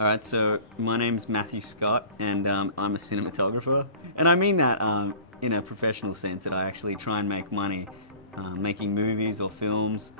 Alright, so my name's Matthew Scott, and I'm a cinematographer. And I mean that in a professional sense, that I actually try and make money making movies or films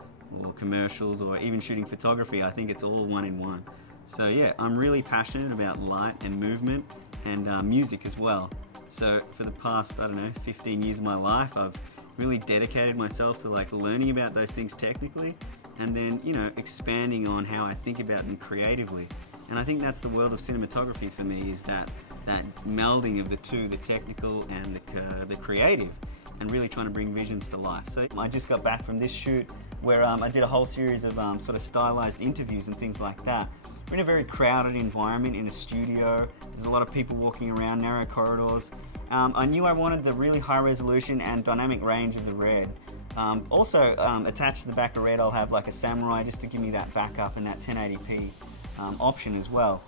or commercials or even shooting photography. I think it's all one in one. So yeah, I'm really passionate about light and movement and music as well. So for the past, I don't know, 15 years of my life, I've really dedicated myself to like learning about those things technically and then, you know, expanding on how I think about them creatively. And I think that's the world of cinematography for me, is that melding of the two, the technical and the creative, and really trying to bring visions to life. So I just got back from this shoot where I did a whole series of sort of stylized interviews and things like that. We're in a very crowded environment in a studio. There's a lot of people walking around, narrow corridors. I knew I wanted the really high resolution and dynamic range of the red. Also, attached to the back of red, I'll have like a samurai just to give me that backup and that 1080p option as well.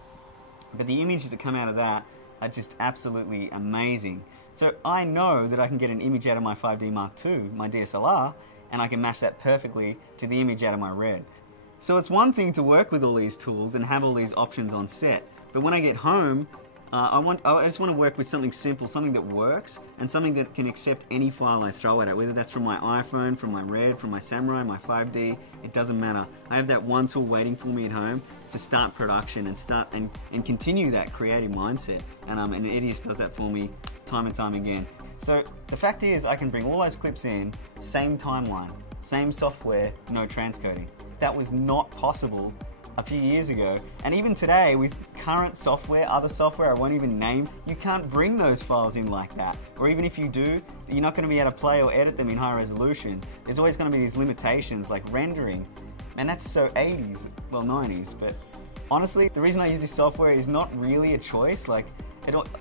But the images that come out of that are just absolutely amazing. So I know that I can get an image out of my 5D Mark II, my DSLR, and I can match that perfectly to the image out of my red. So it's one thing to work with all these tools and have all these options on set, but when I get home, I just want to work with something simple, something that works, and something that can accept any file I throw at it, whether that's from my iPhone, from my Red, from my Samurai, my 5D, it doesn't matter. I have that one tool waiting for me at home to start production and continue that creative mindset. And EDIUS does that for me time and time again. So the fact is, I can bring all those clips in, same timeline, same software, no transcoding. That was not possible a few years ago, and even today with current software, other software I won't even name, you can't bring those files in like that. Or even if you do, you're not going to be able to play or edit them in high resolution. There's always going to be these limitations like rendering, and that's so 80s, well 90s, but honestly, the reason I use this software is not really a choice. Like,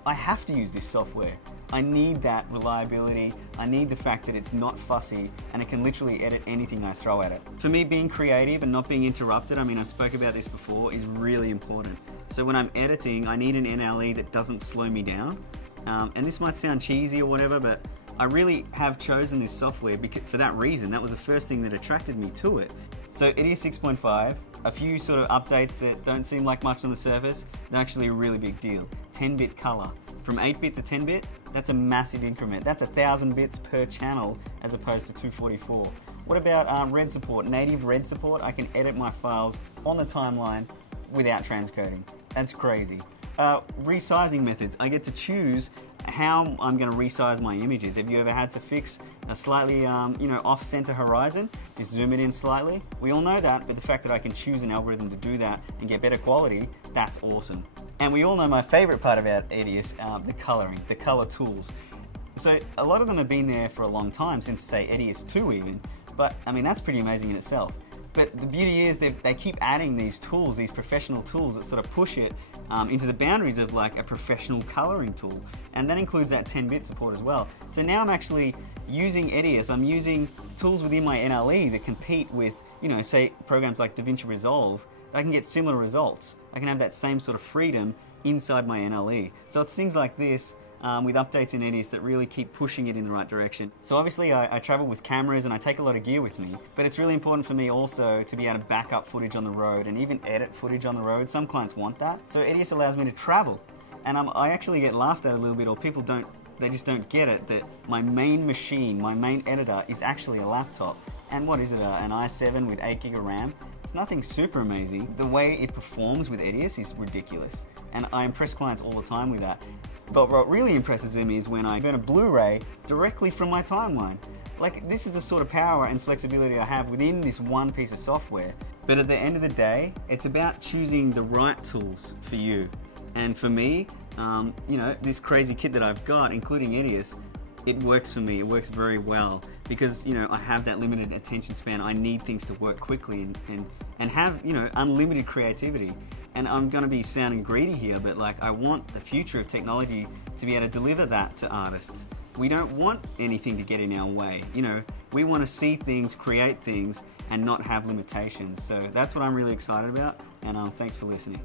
I have to use this software. I need that reliability. I need the fact that it's not fussy and it can literally edit anything I throw at it. For me, being creative and not being interrupted, I mean, I've spoke about this before, is really important. So when I'm editing, I need an NLE that doesn't slow me down. And this might sound cheesy or whatever, but I really have chosen this software for that reason. That was the first thing that attracted me to it. So EDIUS 6.5, a few sort of updates that don't seem like much on the surface, they're actually a really big deal. 10-bit color. From 8-bit to 10-bit, that's a massive increment. That's 1,000 bits per channel as opposed to 244. What about red support? Native red support, I can edit my files on the timeline without transcoding. That's crazy. Resizing methods, I get to choose how I'm going to resize my images. Have you ever had to fix a slightly off-center horizon? Just zoom it in slightly. We all know that, but the fact that I can choose an algorithm to do that and get better quality, that's awesome. And we all know my favorite part about EDIUS, the coloring, the color tools. So a lot of them have been there for a long time, since say EDIUS 2 even, but I mean that's pretty amazing in itself. But the beauty is they keep adding these tools, these professional tools that sort of push it into the boundaries of like a professional coloring tool. And that includes that 10-bit support as well. So now I'm actually using EDIUS, I'm using tools within my NLE that compete with, you know, say programs like DaVinci Resolve. I can get similar results. I can have that same sort of freedom inside my NLE. So it's things like this with updates in EDIUS that really keep pushing it in the right direction. So obviously I travel with cameras and I take a lot of gear with me, but it's really important for me also to be able to back up footage on the road and even edit footage on the road. Some clients want that. So EDIUS allows me to travel. And I actually get laughed at a little bit, or people they just don't get it, that my main machine, my main editor is actually a laptop. And what is it, an i7 with 8 gig of RAM? It's nothing super amazing. The way it performs with EDIUS is ridiculous. And I impress clients all the time with that. But what really impresses them is when I burn a Blu-ray directly from my timeline. Like, this is the sort of power and flexibility I have within this one piece of software. But at the end of the day, it's about choosing the right tools for you. And for me, you know, this crazy kit that I've got, including EDIUS, it works for me. It works very well because, you know, I have that limited attention span. I need things to work quickly and have, you know, unlimited creativity. And I'm going to be sounding greedy here, but like, I want the future of technology to be able to deliver that to artists. We don't want anything to get in our way. You know, we want to see things, create things, and not have limitations. So that's what I'm really excited about, and thanks for listening.